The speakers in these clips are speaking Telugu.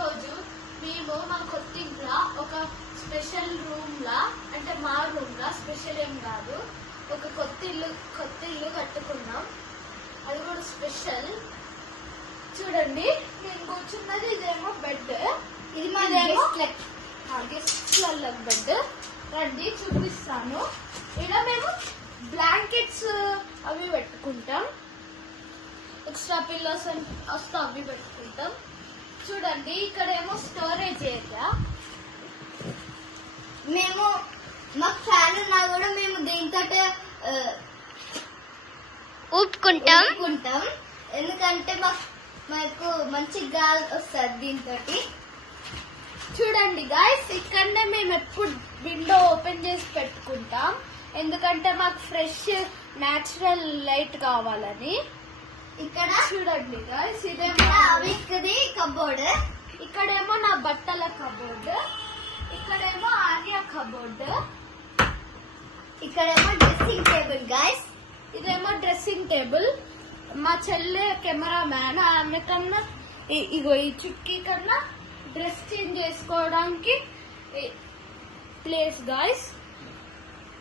ఈరోజు మేము మా కొత్త ఇంట్లో ఒక స్పెషల్ రూమ్ లా, అంటే మా రూమ్ లా స్పెషల్ ఏం కాదు, ఒక కొత్త ఇల్లు కట్టుకున్నాం. అది కూడా స్పెషల్. చూడండి, నేను కూర్చున్నది ఇదేమో బెడ్, ఇది మాదేమో గెస్ట్ల బెడ్. రండి చూపిస్తాను. ఇలా మేము బ్లాంకెట్స్ అవి పెట్టుకుంటాం, ఎక్స్ట్రా పిల్లోస్ వస్తే అవి పెట్టుకుంటాం. చూడండి, ఇక్కడేమో స్టోరేజ్ ఏరియా. మేము మాకు ఫ్యాన్ ఉన్నా కూడా మేము దీంతో ఊపుకుంటాం, ఎందుకంటే మాకు మంచి గాలి వస్తుంది దీంతో. చూడండి గాయస్, ఇక్కడనే మేము ఎప్పుడు విండో ఓపెన్ చేసి పెట్టుకుంటాం, ఎందుకంటే మాకు ఫ్రెష్ న్యాచురల్ లైట్ కావాలని. ఇక్కడ చూడండి గాయస్, ఇదేమో అవిక్ది కబోర్డ్, ఇక్కడేమో నా బట్టల కబోర్డ్, ఇక్కడేమో ఆర్య కబోర్డ్, ఇక్కడేమో డ్రెస్సింగ్ టేబుల్ గాయస్. ఇదేమో డ్రెస్సింగ్ టేబుల్. మా చెల్లె కెమెరా మ్యాన్, ఆమె కన్నా ఇగో ఈ చుక్కీ కన్నా డ్రెస్ చేంజ్ చేసుకోవడానికి ప్లేస్ గాయస్.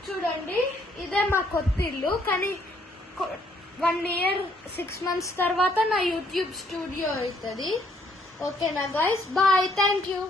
చూడండి, ఇదే మా కొత్త ఇల్లు. కానీ 1 year 6 months తర్వాత నా యూట్యూబ్ స్టూడియో అవుతుంది. ఓకేనా గాయస్, బాయ్, థ్యాంక్ యూ.